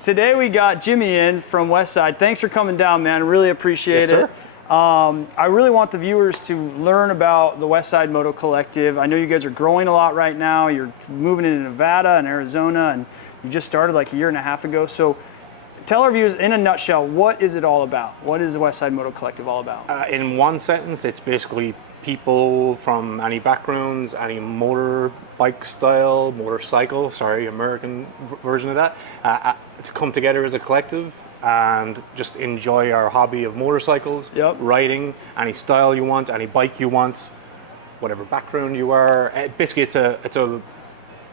today we got Jimmy in from Westside. Thanks for coming down, man. Really appreciate Yes, it. I really want the viewers to learn about the Westside Moto Collective. I know you guys are growing a lot right now. You're moving into Nevada and Arizona, and you just started like a year and a half ago. So tell our viewers in a nutshell, what is it all about? What is the Westside Moto Collective all about? In one sentence, it's basically people from any backgrounds, any motorbike style, motorcycle, sorry, American version of that, to come together as a collective and just enjoy our hobby of motorcycles, riding, any style you want, any bike you want, whatever background you are. Basically, it's a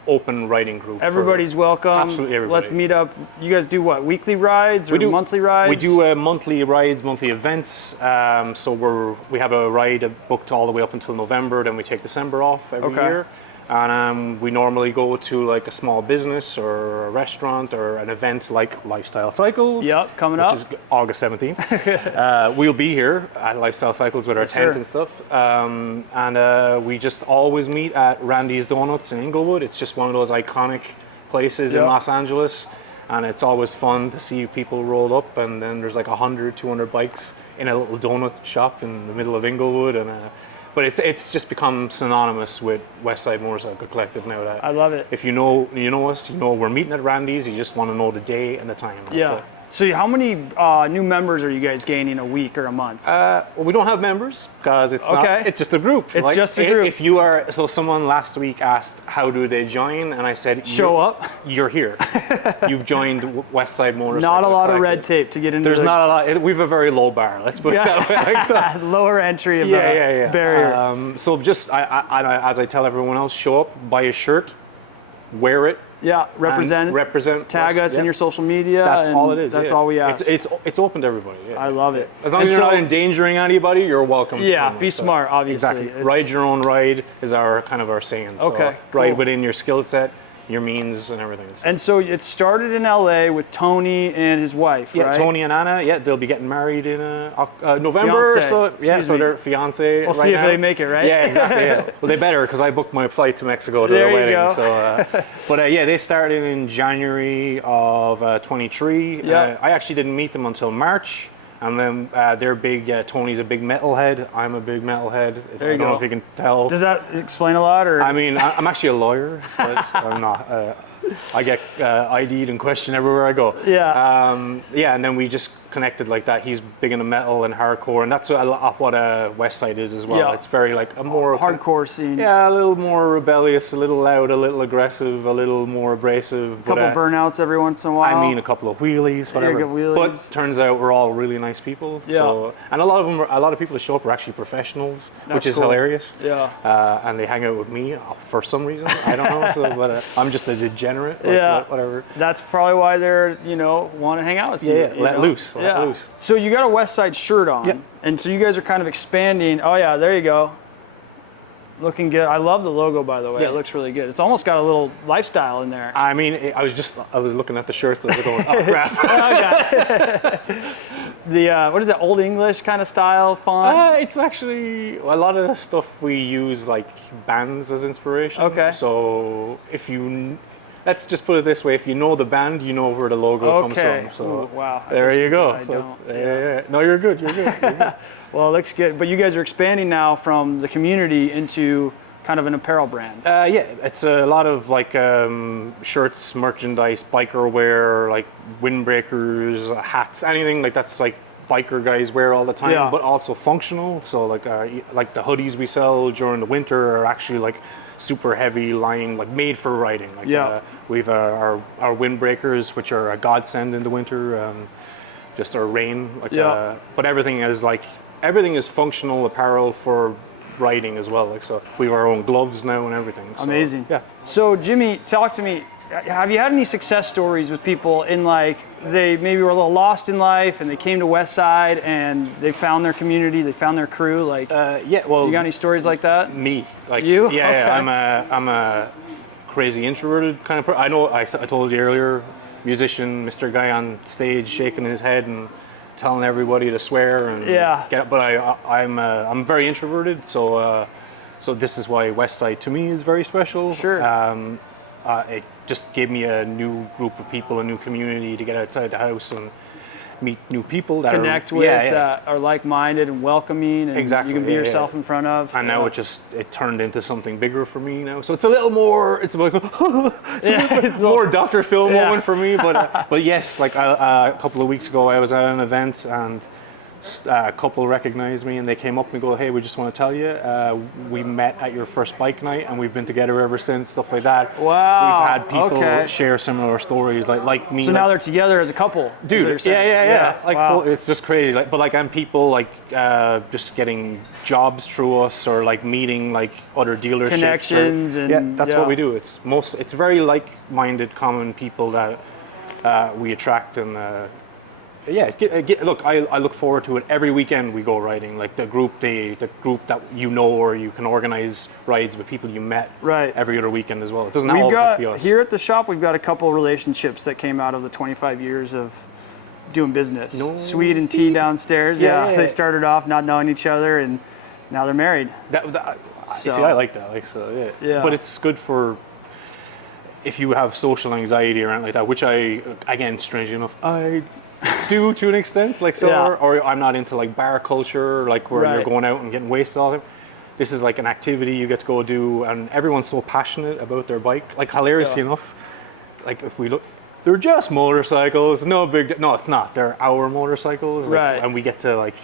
open riding group. Everybody's welcome. Absolutely everybody. Let's meet up. You guys do what? Weekly rides or monthly rides? We do monthly rides, monthly events. So we have a ride booked all the way up until November. Then we take December off every year. And we normally go to like a small business or a restaurant or an event like Lifestyle Cycles. Yep, coming up. Which is August 17th. We'll be here at Lifestyle Cycles with our tent and stuff. And we just always meet at Randy's Donuts in Inglewood. It's just one of those iconic places in Los Angeles. And it's always fun to see people roll up. And then there's like 100, 200 bikes in a little donut shop in the middle of Inglewood. And but it's just become synonymous with Westside Motorcycle Collective now. That I love it. If you know us, you know we're meeting at Randy's. You just want to know the day and the time. Yeah. So how many new members are you guys gaining a week or a month? Well, we don't have members because it's not. It's just a group. It's just a group. If you are, so someone last week asked, how do they join? And I said, show up. You're here. You've joined Westside Motorcycle. Not a lot Collective. of red tape to get into. There's not a lot. We have a very low bar. Let's put it that way. So, lower entry of barrier. So just as I tell everyone else, show up, buy a shirt, wear it. Yeah, represent. Tag us in your social media. That's all it is. That's all we ask. It's open to everybody. Yeah. I love it. As long as you're not endangering anybody, you're welcome. Yeah, be smart, obviously. Exactly. Ride your own ride is our saying. So ride within your skill set, your means, and everything. And so it started in LA with Tony and his wife, right? Yeah, Tony and Anna. Yeah, they'll be getting married in November. Fiancé. So they're fiancé. We'll see if they make it, right? Yeah, exactly. Yeah. Well, they better because I booked my flight to Mexico to their wedding. Go. So, but they started in January of 23. Yeah. I actually didn't meet them until March. And then they're big. Tony's a big metalhead. I'm a big metalhead. I don't know if you can tell. Does that explain a lot? Or I mean, I'm actually a lawyer, so I'm not. I get ID'd and questioned everywhere I go. Yeah. And then we just connected like that. He's big into metal and hardcore, and that's what Westside is as well. Yeah. It's very like a more hardcore scene. Yeah, a little more rebellious, a little loud, a little aggressive, a little more abrasive. A couple burnouts every once in a while. I mean, a couple of wheelies, whatever. But turns out we're all really nice people. Yeah. So, and a lot of people that show up are actually professionals, which is hilarious. Yeah. And they hang out with me for some reason. I don't know. So, but I'm just a degenerate. Whatever. That's probably why they're want to hang out with you. Yeah. Let loose. So you got a Westside shirt on, and so you guys are kind of expanding. Oh yeah, there you go. Looking good. I love the logo, by the way. It looks really good. It's almost got a little lifestyle in there. I mean, I was looking at the shirts. I was going, oh crap. What is that, Old English kind of style font? It's actually a lot of the stuff we use like bands as inspiration. Okay. So let's just put it this way: if you know the band, you know where the logo comes from. So ooh, wow. There you go. No, you're good. You're good. Well, it looks good. But you guys are expanding now from the community into kind of an apparel brand. It's a lot of like shirts, merchandise, biker wear, like windbreakers, hats, anything like that's like biker guys wear all the time, but also functional. So like the hoodies we sell during the winter are actually like super heavy line, like made for riding. Like, we've our windbreakers, which are a godsend in the winter, just our rain. But everything is functional apparel for riding as well. Like, so we have our own gloves now and everything. So, amazing. Yeah. So Jimmy, talk to me. Have you had any success stories with people in like they maybe were a little lost in life and they came to Westside and they found their community, they found their crew? Like, well, you got any stories like that? Me, like you? Yeah, I'm a crazy introverted kind of person. I know I told you earlier, musician, Mr. Guy on stage shaking his head and telling everybody to swear and but I'm very introverted, so this is why Westside to me is very special. Sure. just gave me a new group of people, a new community to get outside the house and meet new people that connect with, that are like-minded and welcoming, and exactly, you can be yourself in front of. And now it turned into something bigger for me now. So it's a little more, it's like it's more Dr. Phil moment for me. But yes, like a couple of weeks ago, I was at an event and a couple recognized me and they came up and go, hey, we just want to tell you, we met at your first bike night and we've been together ever since, stuff like that. Wow. We've had people share similar stories like me. So now they're together as a couple. Dude, yeah. Like, wow. It's just crazy. Like, but like, and people like just getting jobs through us or like meeting like other dealerships. Connections and that's what we do. It's very like-minded, common people that we attract and look, I look forward to it every weekend we go riding. Like the group that you know, or you can organize rides with people you met every other weekend as well. It doesn't always have to be us. Here at the shop, we've got a couple relationships that came out of the 25 years of doing business. Sweet and T downstairs. They started off not knowing each other, and now they're married. See, I like that. Like, so, yeah. But it's good for if you have social anxiety or anything like that, which I, again, strangely enough, I do to an extent, like so, or I'm not into like bar culture, like where you're going out and getting wasted all the time. This is like an activity you get to go do, and everyone's so passionate about their bike. Like hilariously enough, like if we look, they're just motorcycles, no, it's not. They're our motorcycles, like, and we get to like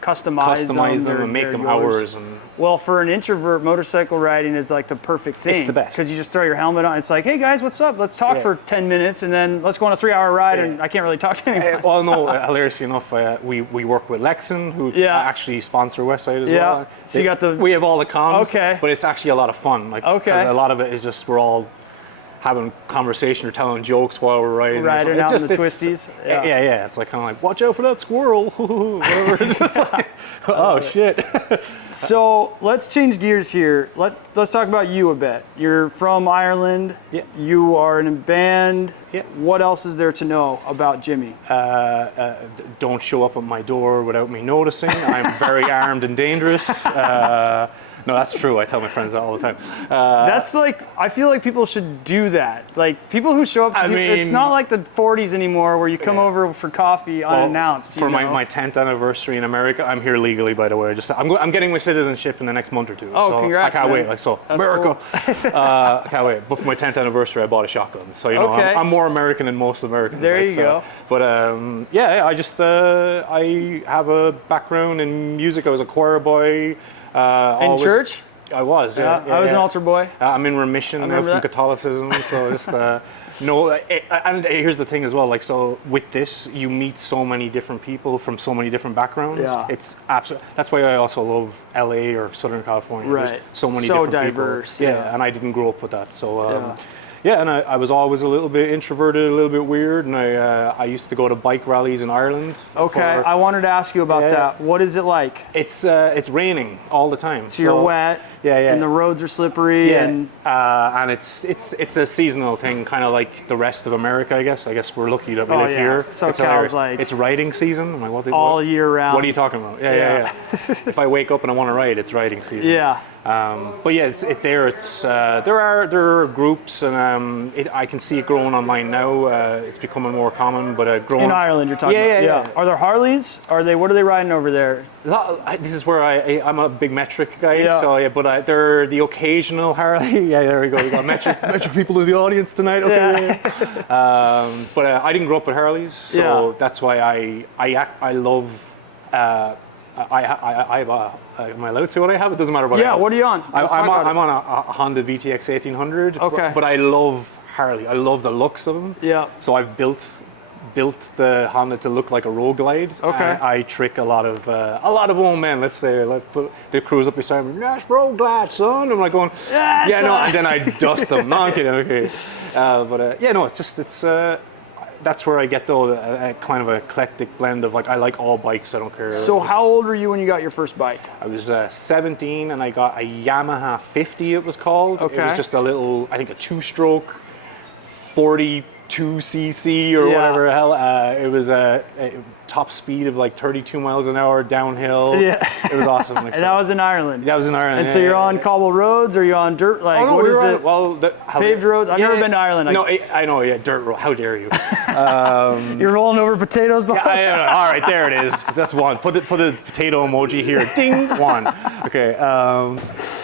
customize them and make them ours. And well, for an introvert, motorcycle riding is like the perfect thing. It's the best because you just throw your helmet on. It's like, hey guys, what's up? Let's talk for 10 minutes, and then let's go on a 3-hour ride. And I can't really talk to anyone. Well, no, hilariously enough, we work with Lexan, who actually sponsor Westside as well. So we have all the comms, but it's actually a lot of fun. Like, a lot of it is just we're all having conversation or telling jokes while we're riding. Riding out in the twisties. It's like kind of like, watch out for that squirrel. Just like, oh shit. So let's change gears here. Let's talk about you a bit. You're from Ireland. Yeah. You are in a band. Yeah. What else is there to know about Jimmy? Don't show up at my door without me noticing. I'm very armed and dangerous. No, that's true. I tell my friends that all the time. That's like, I feel like people should do that. Like people who show up, it's not like the 40s anymore where you come over for coffee unannounced. For my 10th anniversary in America, I'm here legally, by the way. I'm getting my citizenship in the next month or two. Oh, so congrats! I can't wait. That's America. Cool. I can't wait. But for my 10th anniversary, I bought a shotgun. So I'm more American than most Americans. There you go. But I just I have a background in music. I was a choir boy. In church? I was, I was an altar boy. I'm in remission now from Catholicism, so just and here's the thing as well. Like, so with this, you meet so many different people from so many different backgrounds. Yeah. It's absolutely. That's why I also love LA or Southern California. Right. There's so many so different diverse. people. Yeah, and I didn't grow up with that, so. And I was always a little bit introverted, a little bit weird, and I used to go to bike rallies in Ireland. Okay, I wanted to ask you about that. What is it like? It's raining all the time. So you're wet. And the roads are slippery. And it's a seasonal thing, kind of like the rest of America, I guess. I guess we're lucky that we live here. SoCal's like it's riding season. I'm like, all year round. What are you talking about? Yeah. If I wake up and I want to ride, it's riding season. Yeah. But yeah, there are groups, and I can see it growing online now. It's becoming more common, but growing in Ireland, you're talking about. Yeah. Are there Harleys? What are they riding over there? This is where I'm a big metric guy. So but they're the occasional Harley. Yeah, there we go. We got metric people in the audience tonight. Okay. But I didn't grow up with Harleys, so that's why I love. I have am I allowed to say what I have? It doesn't matter what I have. What are you on? I'm on a Honda VTX 1800. Okay. But I love Harley. I love the looks of them. Yeah. So I've built the Honda to look like a road glide. Okay. I trick a lot of old men. Let's say they cruise up beside me. That's road glide, son. I'm like going, and then I dust them. No, I'm kidding. Okay. It's that's where I get a kind of an eclectic blend of like I like all bikes. I don't care. So how old were you when you got your first bike? I was 17 and I got a Yamaha 50. It was called. Okay. It was just a little, I think, a 2-stroke 40 2cc or whatever the hell. It was a top speed of like 32 miles an hour downhill. Yeah. It was awesome. Like, And that was in Ireland. That was in Ireland. And so you're on cobble roads, or you're on dirt? Like, no, what we is were it? on, well, Paved roads? I've never been to Ireland. No, I know, yeah, dirt road. How dare you? You're rolling over potatoes the whole All right, there it is. That's one. Put the potato emoji here. Ding, one. Okay.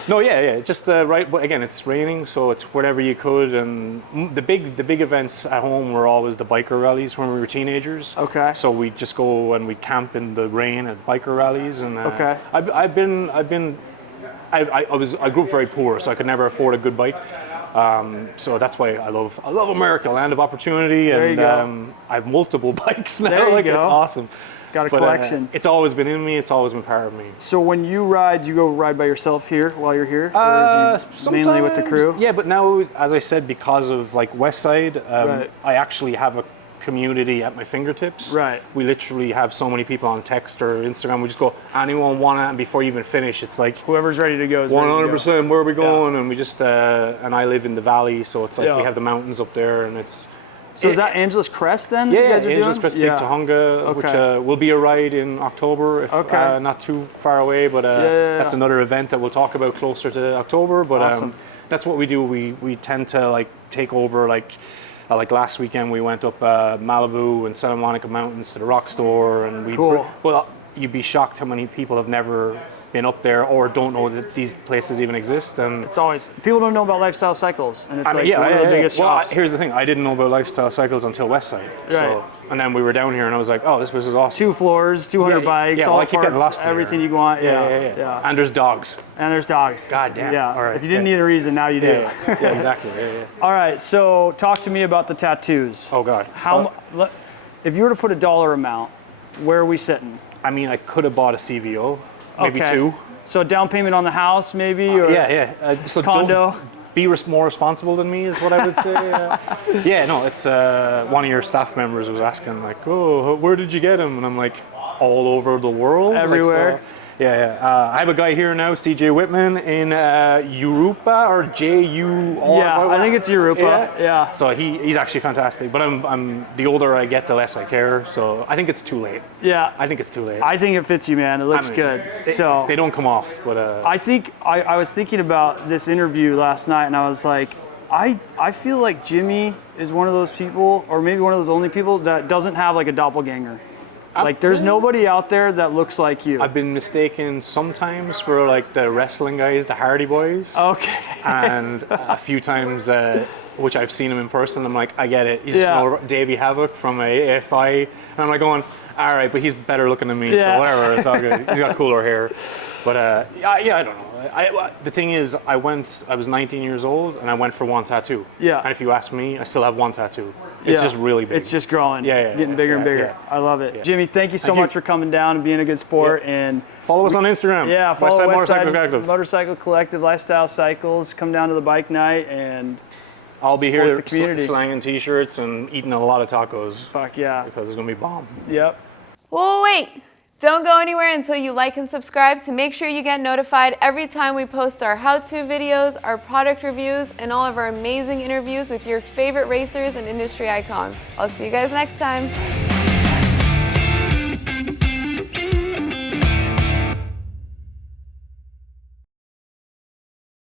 No, yeah. Just right. But again, it's raining, so it's whatever you could. And the big events at home were always the biker rallies when we were teenagers. Okay. So we'd just go and we'd camp in the rain at biker rallies. And okay. I grew up very poor, so I could never afford a good bike. So that's why I love America, land of opportunity, there and you go. I have multiple bikes now. There you like go. It's awesome. Got a collection. It's always been in me. It's always been part of me. So when you ride, you go ride by yourself here while you're here, or is you mainly with the crew? Yeah, but now, as I said, because of like Westside, Right. I actually have a community at my fingertips. Right. We literally have so many people on text or Instagram. We just go, anyone want it? And before you even finish, it's like Whoever's ready to go is 100%. Where are we going? And we just and I live in the valley, so it's like we have the mountains up there, and it's. So is that Angeles Crest then? Yeah, you guys are Angeles doing? Crest Big Tahunga, which will be a ride in October, if, not too far away. But that's another event that we'll talk about closer to October. But awesome. That's what we do. We tend to like take over like last weekend we went up Malibu and Santa Monica Mountains to the Rock Store, and we well, you'd be shocked how many people have never been up there or don't know that these places even exist. And it's always, people don't know about Lifestyle Cycles, and it's one of the biggest shops. Here's the thing, I didn't know about Lifestyle Cycles until Westside. Right. So, and then we were down here and I was like, oh, this place is awesome. 2 floors, 200 bikes, all I keep getting parts, lost in everything there. you want. Yeah. And there's dogs. And there's dogs. God damn. Yeah. All right. If you didn't need a reason, now you do. Yeah, exactly. Yeah. All right, so talk to me about the tattoos. Oh God. If you were to put a dollar amount, where are we sitting? I mean, I could have bought a CVO, maybe Okay. 2. So down payment on the house, maybe, or So condo. don't be more responsible than me, is what I would say. It's one of your staff members was asking like, oh, where did you get him? And I'm like, all over the world, everywhere. Like, so, I have a guy here now, CJ Whitman, in Europa or JU. I think it's Europa. Yeah. So he's actually fantastic. But I'm the older I get, the less I care. So I think it's too late. Yeah. I think it's too late. I think it fits you, man. It looks good. They don't come off. But I think I was thinking about this interview last night, and I was like, I feel like Jimmy is one of those people, or maybe one of those only people that doesn't have like a doppelganger. Like, there's nobody out there that looks like you. I've been mistaken sometimes for like the wrestling guys, the Hardy Boys. Okay. And a few times, which I've seen him in person, I'm like, I get it. He's just another Davey Havoc from AFI. And I'm like going, all right, but he's better looking than me, so whatever, it's all good. He's got cooler hair. But I don't know. The thing is, I was 19 years old, and I went for one tattoo. Yeah. And if you ask me, I still have one tattoo. It's just really big. It's just growing. Getting bigger and bigger. Yeah. I love it. Jimmy, thank you so much for coming down and being a good sport. And follow us on Instagram. Yeah, follow Westside Westside Motorcycle Collective, Lifestyle Cycles. Come down to the bike night, and I'll be here slanging t-shirts and eating a lot of tacos. Fuck yeah. Because it's going to be bomb. Yep. Well, wait. Don't go anywhere until you like and subscribe to make sure you get notified every time we post our how-to videos, our product reviews, and all of our amazing interviews with your favorite racers and industry icons. I'll see you guys next time.